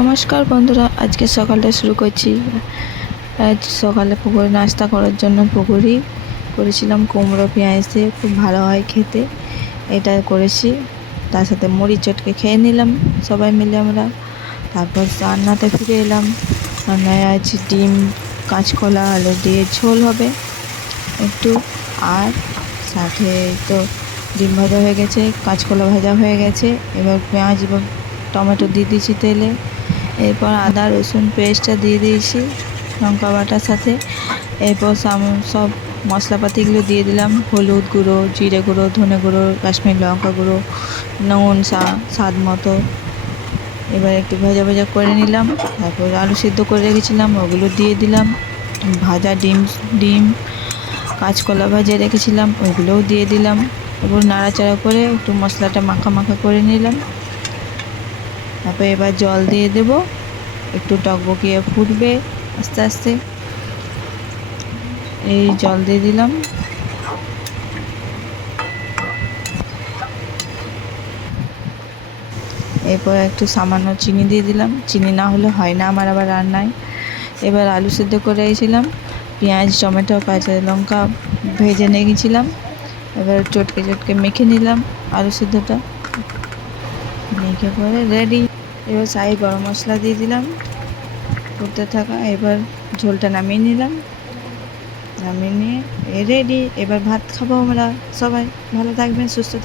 নমস্কার বন্ধুরা, আজকে সকালটা শুরু করছি। আজ সকালে পুকুরে নাস্তা করার জন্য পুকুরি করেছিলাম কুমড়ো পেঁয়াজ দিয়ে, খুব ভালো হয় খেতে। এটা করেছি, তার সাথে মুড়ি চটকে খেয়ে নিলাম সবাই মিলে আমরা। তারপর রান্নাতে ফিরে এলাম। রান্নায় আজ ডিম, কাঁচকলা, আলু দিয়ে ঝোল হবে একটু। আর সাথে তো ডিম ভাজা হয়ে গেছে, কাঁচকলা ভাজা হয়ে গেছে। এবার পেঁয়াজ এবং টমেটো দিয়ে দিয়েছি তেলে। এরপর আদা রসুন পেস্টটা দিয়ে দিয়েছি লঙ্কা বাটার সাথে। এরপর সব মশলাপাতিগুলো দিয়ে দিলাম, হলুদ গুঁড়ো, জিরে গুঁড়ো, ধনে গুঁড়ো, কাশ্মীর লঙ্কা গুঁড়ো, নুন স্বাদ মতো। এবার একটু ভাজা ভাজা করে নিলাম। তারপর আলু সিদ্ধ করে রেখেছিলাম ওগুলো দিয়ে দিলাম। ভাজা ডিম কাঁচকলা ভাজা রেখেছিলাম ওইগুলোও দিয়ে দিলাম। এবার নাড়াচাড়া করে একটু মশলাটা মাখা মাখা করে নিলাম। তারপর এবার জল দিয়ে দেব, একটু টকবকিয়ে ফুটবে আস্তে আস্তে। এই জল দিয়ে দিলাম। এরপর একটু সামান্য চিনি দিয়ে দিলাম, চিনি না হলে হয় না আমার আবার রান্নায়। এবার আলু সিদ্ধ করে রেখেছিলাম, পেঁয়াজ টমেটো কাঁচা লঙ্কা ভেজে নিয়ে গেছিলাম। এবার চটকে চটকে মেখে নিলাম আলু সিদ্ধটা, মেখে পরে রেডি। এবার শাহি গরম মশলা দিয়ে দিলাম করতে থাকা। এবার ঝোলটা নামিয়ে নিলাম, নামিয়ে নিয়ে রেডি। এবার ভাত খাবো আমরা সবাই। ভালো থাকবেন, সুস্থ থাকবেন।